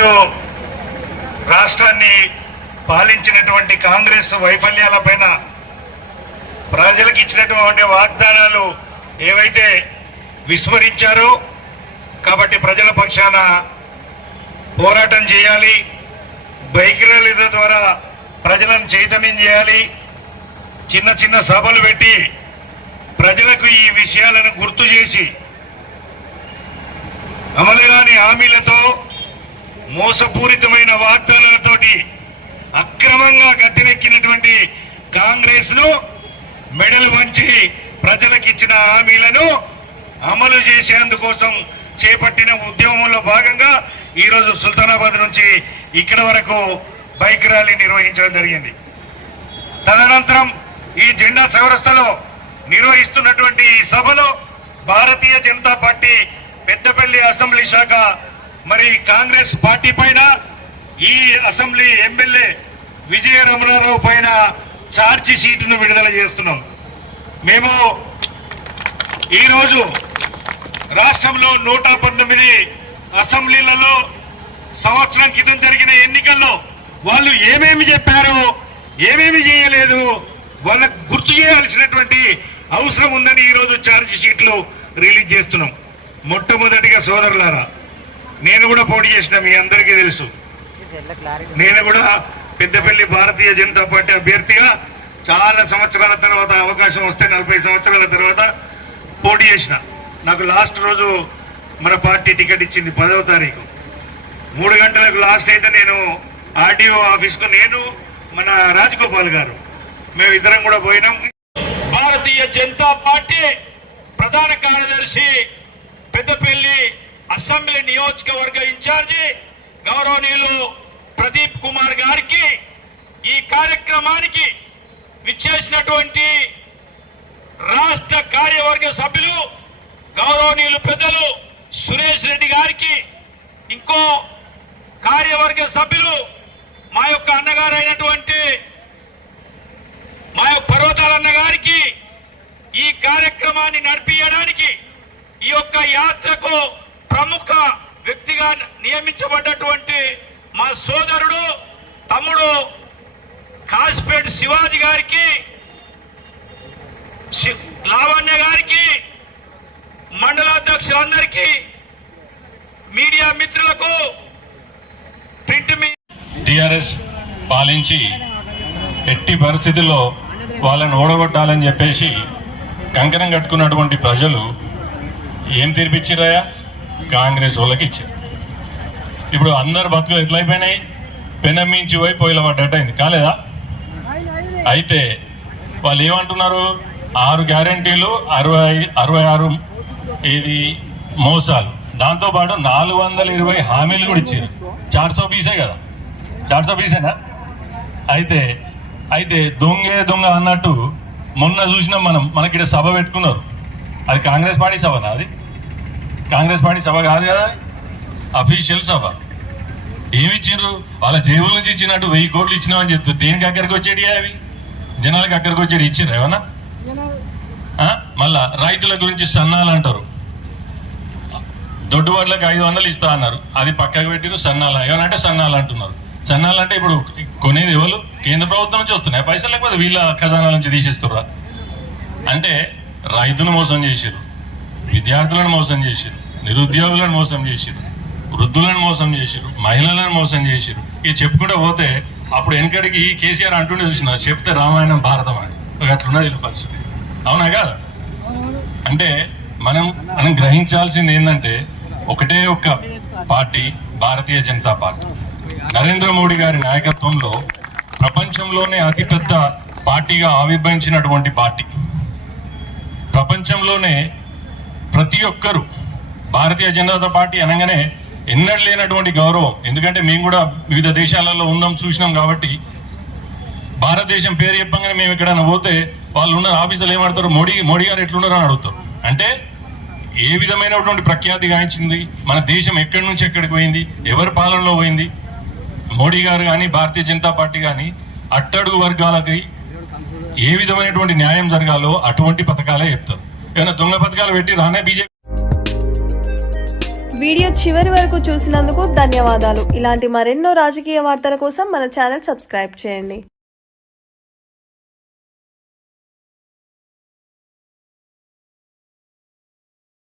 పాటు రాష్ట్రాన్ని పాలించినటువంటి కాంగ్రెస్ వైఫల్యాలపైన ప్రజలకు ఇచ్చినటువంటి వాగ్దానాలు ఏవైతే విస్మరించారో కాబట్టి ప్రజల పక్షాన పోరాటం చేయాలి బైక్ ర్యాలీల ద్వారా ప్రజలను చైతన్యం చేయాలి చిన్న చిన్న సభలు పెట్టి ప్రజలకు ఈ విషయాలను గుర్తు చేసి అమలు కాని హామీలతో మోసపూరితమైన వాగ్దానాలతోటి అక్రమంగా గద్దెనెక్కినటువంటి కాంగ్రెస్ను మెడలు వంచి ప్రజలకిచ్చిన హామీలను అమలు చేసేందుకోసం చేపట్టిన ఉద్యమంలో భాగంగా ఈరోజు సుల్తానాబాద్ నుంచి ఇక్కడ వరకు బైక్ ర్యాలీ నిర్వహించడం జరిగింది. తదనంతరం ఈ జెండా సవరస్థలో నిర్వహిస్తున్నటువంటి ఈ సభలో భారతీయ జనతా పార్టీ పెద్దపల్లి అసెంబ్లీ శాఖ మరి కాంగ్రెస్ పార్టీ పైన ఈ అసెంబ్లీ ఎమ్మెల్యే విజయ రమణారావు పైన ఛార్జీ షీటును విడుదల చేస్తున్నాం. మేము ఈరోజు రాష్ట్రంలో నూట పంతొమ్మిది అసెంబ్లీలలో సంవత్సరం క్రితం జరిగిన ఎన్నికల్లో వాళ్ళు ఏమేమి చెప్పారో ఏమేమి చేయలేదు వాళ్ళకు గుర్తు చేయాల్సినటువంటి అవసరం ఉందని ఈరోజు ఛార్జ్ షీట్లు రిలీజ్ చేస్తున్నాం. మొట్టమొదటిగా సోదరులారా నేను కూడా పోటీ చేసిన మీ అందరికీ తెలుసు. నేను కూడా పెద్దపల్లి భారతీయ జనతా పార్టీ అభ్యర్థిగా చాలా సంవత్సరాల తర్వాత అవకాశం వస్తే నలభై సంవత్సరాల తర్వాత పోటీ చేసిన. నాకు లాస్ట్ రోజు మన పార్టీ టికెట్ ఇచ్చింది పదవ తారీఖు. మూడు గంటలకు లాస్ట్ అయితే నేను ఆర్టీఓ ఆఫీస్కు నేను మన రాజగోపాల్ గారు. మేము ఇద్దరం కూడా పోయినాం. భారతీయ జనతా పార్టీ ప్రధాన కార్యదర్శి పెద్దపల్లి అసెంబ్లీ నియోజకవర్గ ఇన్ఛార్జి గౌరవనీయులు ప్రదీప్ కుమార్ గారికి ఈ కార్యక్రమానికి విచ్చేసినటువంటి రాష్ట్ర కార్యవర్గ సభ్యులు గౌరవనీయులు పెద్దలు సురేష్ రెడ్డి గారికి ఇంకో కార్యవర్గ సభ్యులు మా యొక్క అన్నగారైనటువంటి మా యొక్క పర్వతాలన్న గారికి ఈ కార్యక్రమాన్ని నడిపించడానికి ఈ యొక్క యాత్రకు ప్రముఖ వ్యక్తిగా నియమించబడ్డటువంటి మా సోదరుడు తమ్ముడు కాసిపేట్ శివాజీ గారికి శి- లావణ్య గారికి మండలాధ్యక్షులందరికీ మీడియా మిత్రులకు ప్రింట్ మీ టిఆర్ఎస్ పాలించి ఎట్టి పరిస్థితుల్లో వాళ్ళని ఓడగొట్టాలని చెప్పేసి కంకణం కట్టుకున్నటువంటి ప్రజలు ఏం తీర్పిచ్చిరాయా కాంగ్రెస్ వాళ్ళకి ఇచ్చారు. ఇప్పుడు అందరు బతుకులు ఎట్లయిపోయినాయి? పెనమ్మించి పోయి పొయ్యిల పడ్డట్టు అయింది కాలేదా? అయితే వాళ్ళు ఏమంటున్నారు? ఆరు గ్యారంటీలు అరవై అరవై ఆరు ఇది మోసాలు. దాంతోపాటు నాలుగు వందల ఇరవై హామీలు కూడా ఇచ్చారు. చార్సో పీసే కదా? చార్సో పీసేనా అయితే అయితే దొంగే దొంగ అన్నట్టు మొన్న చూసినాం మనం. మనకి ఇక్కడ సభ పెట్టుకున్నారు. అది కాంగ్రెస్ పార్టీ సభనా అది? కాంగ్రెస్ పార్టీ సభ కాదు కదా? అఫీషియల్ సభ. ఏమిచ్చిండ్రు? వాళ్ళ జేబుల నుంచి ఇచ్చినట్టు వెయ్యి కోట్లు ఇచ్చినామని చెప్తారు దేనికి అక్కడికి వచ్చేటి అవి? జనాలకు అక్కడికి వచ్చేటి ఇచ్చిండ్రు ఏమన్నా? మళ్ళా రైతుల గురించి సన్నాలు అంటారు. దొడ్డుబాట్లకు ఐదు వందలు ఇస్తా అన్నారు. అది పక్కకు పెట్టిరు సన్నాలు. ఏమనంటే సన్నాలు అంటున్నారు. సన్నాలు అంటే ఇప్పుడు కొనేది ఎవరు? కేంద్ర ప్రభుత్వం నుంచి వస్తున్నాయి? పైసలు లేకపోతే వీళ్ళ ఖజానా నుంచి తీసేస్తుర్రా? అంటే రైతును మోసం చేసిరు విద్యార్థులను మోసం చేశారు నిరుద్యోగులను మోసం చేశారు వృద్ధులను మోసం చేశారు మహిళలను మోసం చేశారు ఇది చెప్పుకుంటూ పోతే అప్పుడు వెనకడికి ఈ కేసీఆర్ అంటుండే చూసిన చెప్తే రామాయణం భారతం అని. అట్లున్నది పరిస్థితి. అవునా కాదు? అంటే మనం మనం గ్రహించాల్సింది ఏంటంటే ఒకటే ఒక్క పార్టీ భారతీయ జనతా పార్టీ. నరేంద్ర మోడీ గారి నాయకత్వంలో ప్రపంచంలోనే అతిపెద్ద పార్టీగా ఆవిర్భవించినటువంటి పార్టీ. ప్రపంచంలోనే ప్రతి ఒక్కరూ భారతీయ జనతా పార్టీ అనగానే ఎన్నడూ లేనటువంటి గౌరవం. ఎందుకంటే మేము కూడా వివిధ దేశాలలో ఉన్నాం చూసినాం కాబట్టి. భారతదేశం పేరు చెప్పగానే మేము ఎక్కడైనా పోతే వాళ్ళు ఉన్న ఆఫీసులు ఏమడతారు మోడీ మోడీ గారు ఎట్లున్నారు అని అడుగుతారు. అంటే ఏ విధమైనటువంటి ప్రఖ్యాతి గాంచింది? మన దేశం ఎక్కడి నుంచి ఎక్కడికి పోయింది? ఎవరి పాలనలో పోయింది? మోడీ గారు కానీ భారతీయ జనతా పార్టీ కానీ అట్టడుగు వర్గాలకి ఏ విధమైనటువంటి న్యాయం జరగాలో అటువంటి పథకాలే చెప్తారు. ఏమైనా దొంగ పథకాలు పెట్టి రానే బీజేపీ వీడియో చివరి వరకు చూసినందుకు ధన్యవాదాలు. ఇలాంటి మరెన్నో రాజకీయ వార్తల కోసం మన ఛానల్ సబ్స్క్రైబ్ చేయండి.